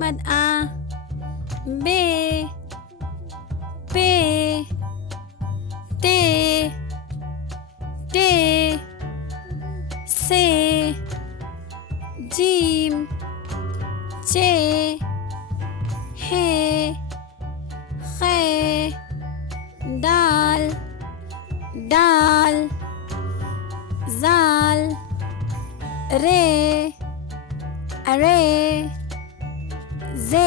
मद आ बे पे ते टे से जीम चे हे खे दाल डाल जाल रे अरे जे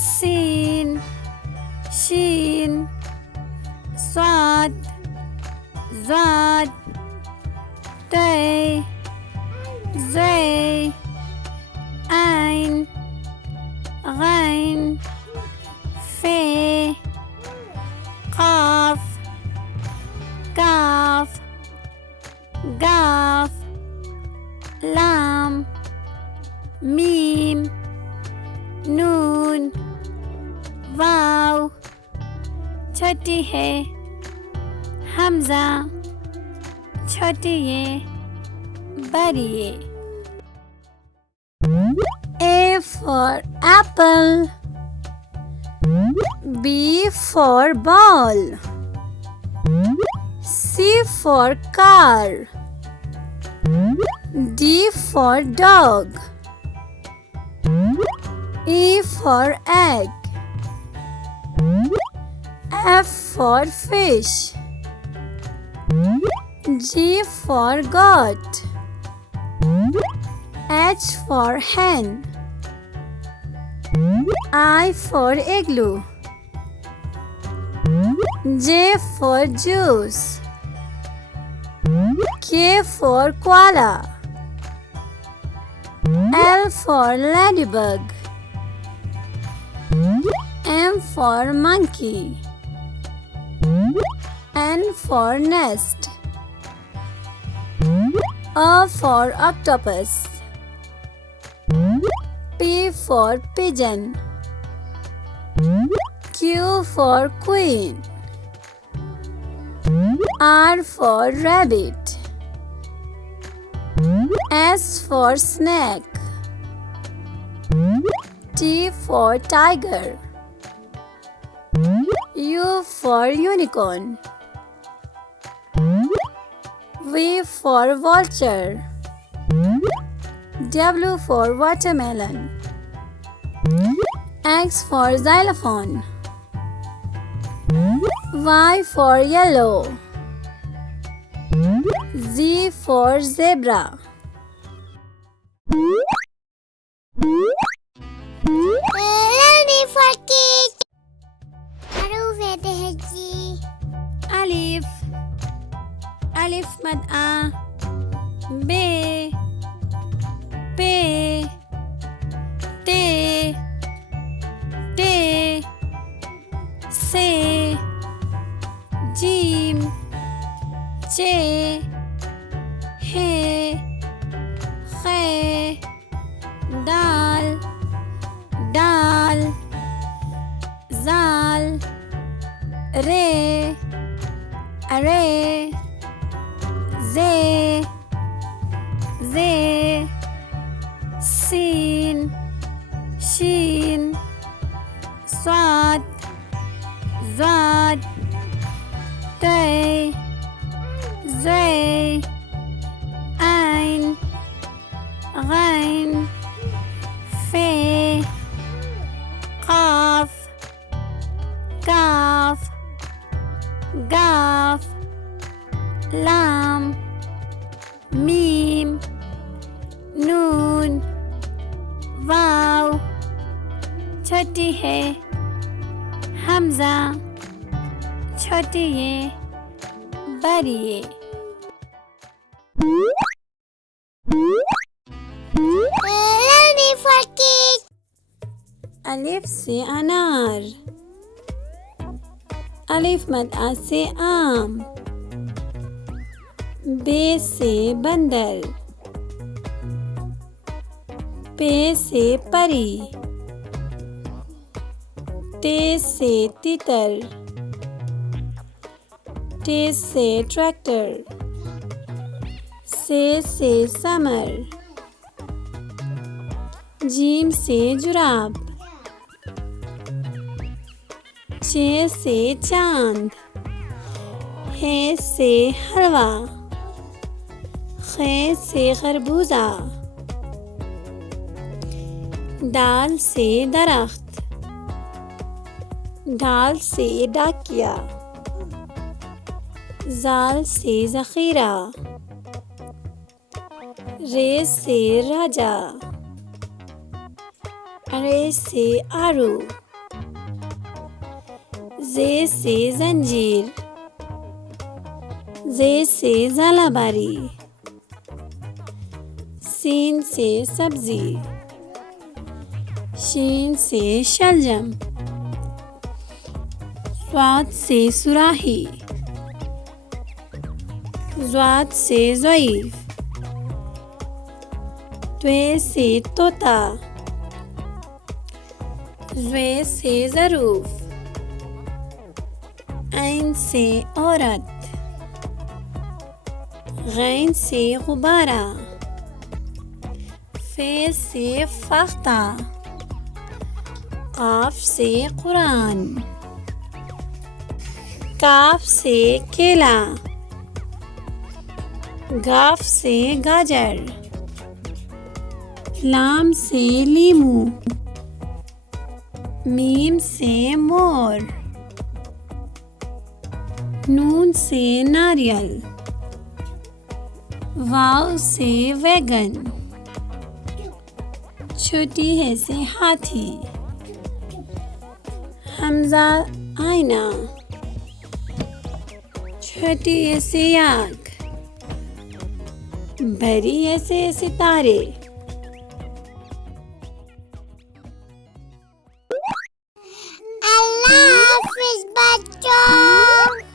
सीन शीन स्वाद ज़ाद तय ज़े आइन गैन फे क़ाफ काफ गाफ लाम मीम नून वाव छोटी है हमज़ा छोटी ये बड़ी ये A for apple, B for ball, C for car, D for dog, E for egg, F for fish, G for goat, H for hen, I for igloo, J for juice, K for koala, L for ladybug, M for monkey, N for nest, O for octopus, P for pigeon, Q for queen, R for rabbit, S for snake, T for tiger, U for unicorn, V for vulture, W for watermelon, X for xylophone, Y for yellow, Z for zebra. Learning for kids. حروف تهجي. ألف ألف مد أ ب ب ت ت س جيم ج ه خ دال دال زال रे अरे जे scene शीन स्वाद ज़ाद तय ज़े आइन gain फे क़ाफ काफ गाफ लाम meme नून वाव छोटी है हमज़ा छोटी ये बड़ी ये Learning for kids. अलिफ से अनार अलिफ मद आ से आम बे से बंदर पे से परी ते से तितर टे से ट्रैक्टर से समर जीम से जुराब। चे से चांद। हे से हलवा। खे से खरबूजा। दाल से दरख्त। दाल से डाकिया। जाल से ज़ख़ीरा। रे से राजा। रे से आरू। जे से जंजीर। जे से ज़ालाबारी। सीन से सब्जी। शीन से शलजम। स्वाद से सुराही। ज़्वाद से ज़ईफ़। त्वे से तोता। ज़्वे से ज़रूफ़। ऐन से औरत। गैन से गुब्बारा। फे से फ़ख्ता। काफ से कुरान। काफ से केला। गाफ से गाजर। लाम से लीमू। मीम से मोर। नून से नारियल। वाव से वैगन। छोटी है से हाथी। हमजा आईना। छोटी है से आग। बड़ी है से सितारे। अल्लाह हाफिज बच्चों।